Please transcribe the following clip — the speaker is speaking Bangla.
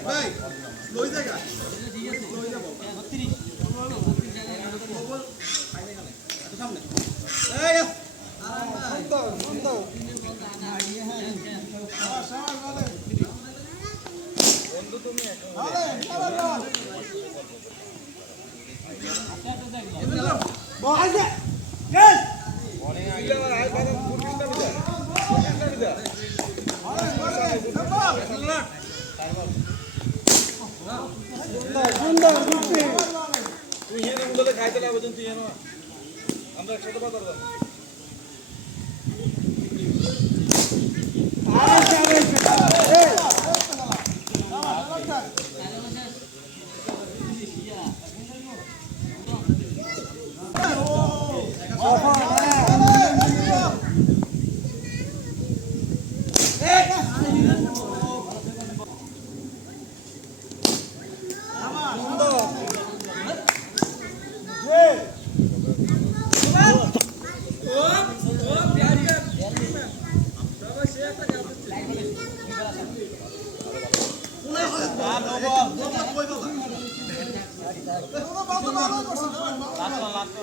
ভাই স্লোই জায়গা স্লোই যাব 32 সামনে এই বন্ধু তুমি খাইতে লাগবে তুই আমরা একসাথে বাজার যাবো লাস্ট